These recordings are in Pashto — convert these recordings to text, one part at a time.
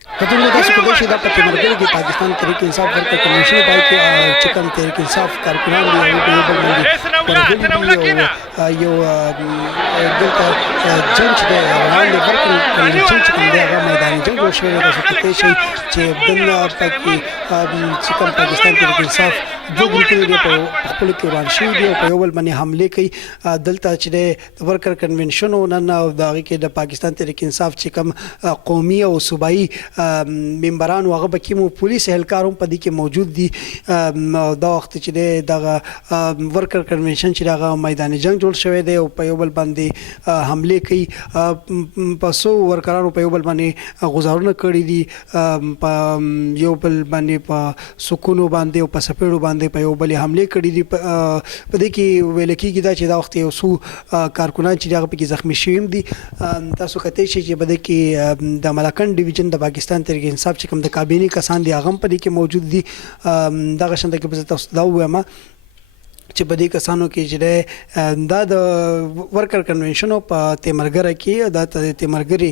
कतुल दस प्रदेश दा पति मरगल की पाकिस्तान तहरीक इंसाफ वर्कर कमीशन बाई के चिकन तहरीक इंसाफ कारकुनान दी अभी पे बंदी पर यो दलता जंच दे रान दे वर्कर कमीशन चिकन दे आगा मैदान जंग जोश में दस प्रदेश चे बंदा पाकि चिकन पाकिस्तान तहरीक इंसाफ दो ग्रुपों ने पॉपुलर के वांशी दियो पयोवल मने हमले कई दलता चले वर्कर कन्वेंशन हो ना दागी के द पाकिस्तान तहरीक इंसाफ चिकम कौमी और सूबाई मेंबरान वाग बकीमो पुलिस एहलकारों पदी के मौजूद दी दा वक्त चले दागा वर्कर कन्वेंशन चिरागा मैदान जंग जोड़ शवे दे पयोवल बंदी हमले कई पसो वर्करान पयोवल बने गुजारना कड़ी दी योबल बने सुकूनो बांधे पसपेड़ो बांधे पयोबल हमले कड़ी दी पदे की वेलकी की दा चिदा वक्त सु कारकुनान चिरागा पे की जख्मी शीम दी तासु कते ची बदे की द मलाकंड डिवीजन द पाकिस्तान तहरीक इंसाफ चिकम द काबिनी कसान दी आगम पदी के मौजूद दी दा गशन तक बस तस्दा हुआ मा چې بدی کسانو کې چې دا د ورکر کنونشن په تیمرګره کې د تیمرګری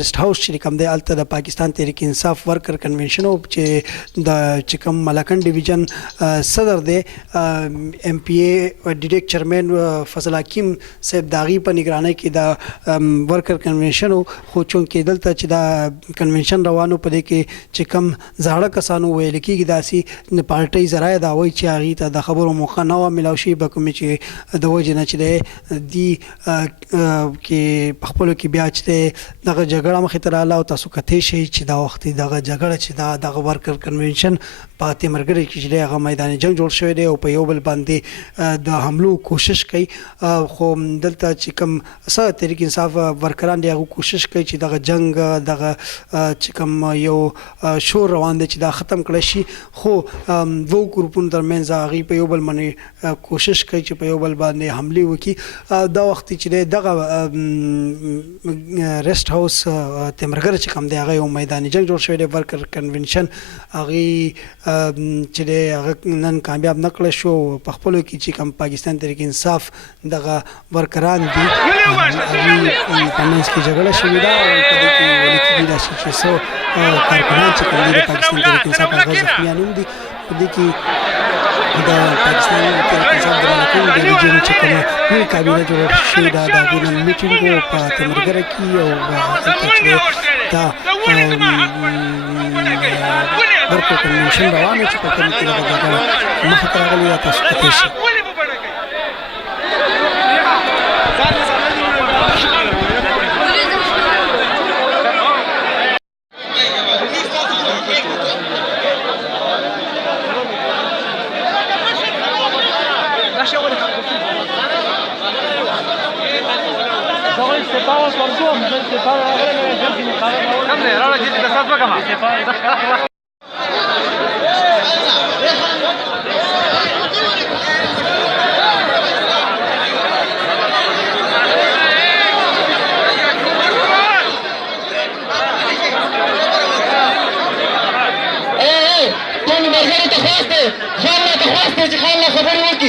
رست هاوس چې کوم د الته د پاکستان تحریک انصاف ورکر کنونشن او چې د چکم ملکن ډیویژن صدر دی ایم پی ای ډیریکټر چیرمن فضل حکیم صاحب داغي په نگرانی کې د ورکر کنونشن خو چون کې دلته چې دا کنونشن روانو په دې کې چې کم زاړه کسانو ویل کېږي داسي پارټي زراعه دا وایي چې هغه ته د خبرو مخه نه ملاوشي به کوم چې د وجه نه چې دی کې په خپل کې بیا چې دغه جګړه مخې ته رااله او تاسو کته شي چې دا وخت دغه جګړه چې دغه ورکر کنونشن په تیمرګری کې چې هغه میدان جنگ جوړ شوی دی او په یو بل باندې د حملو کوشش کوي خو دلته چې کوم سره تحریک انصاف ورکران دی هغه کوشش کوي چې دغه جنگ دغه چې کوم یو شور روان دی چې دا ختم کړي شي خو وو ګروپونو ترمنځ هغه په یو بل باندې کوشش کوي چې په یو بل باندې حمله وکړي دا وخت چې دغه ریسټ هاوس تیمرګر چې کوم دی هغه یو میدان جنگ جوړ شوی دی ورکر کنونشن هغه چې هغه نن کامیاب نکړ شو په خپل کې چې کوم پاکستان تحریک انصاف دغه ورکران دي پنځ کې جګړه شوې ده او په دې کې ولکې دا چې سو کارکونان چې کوم دی پاکستان تحریک انصاف هغه ځخمیان دي په دې کې د پاکستان تحریک انصاف د ملکن ډیویژن چې کومه نوې کابینه جوړه شوې ده د هغې نن میټینګ په تیمرګره کې او دا ورکر کنونشن روان چې په کوم کې دغه جګړه مخې ته راغلې ده تاسو کتلی شئ Come there, ahora sí te estás para acá.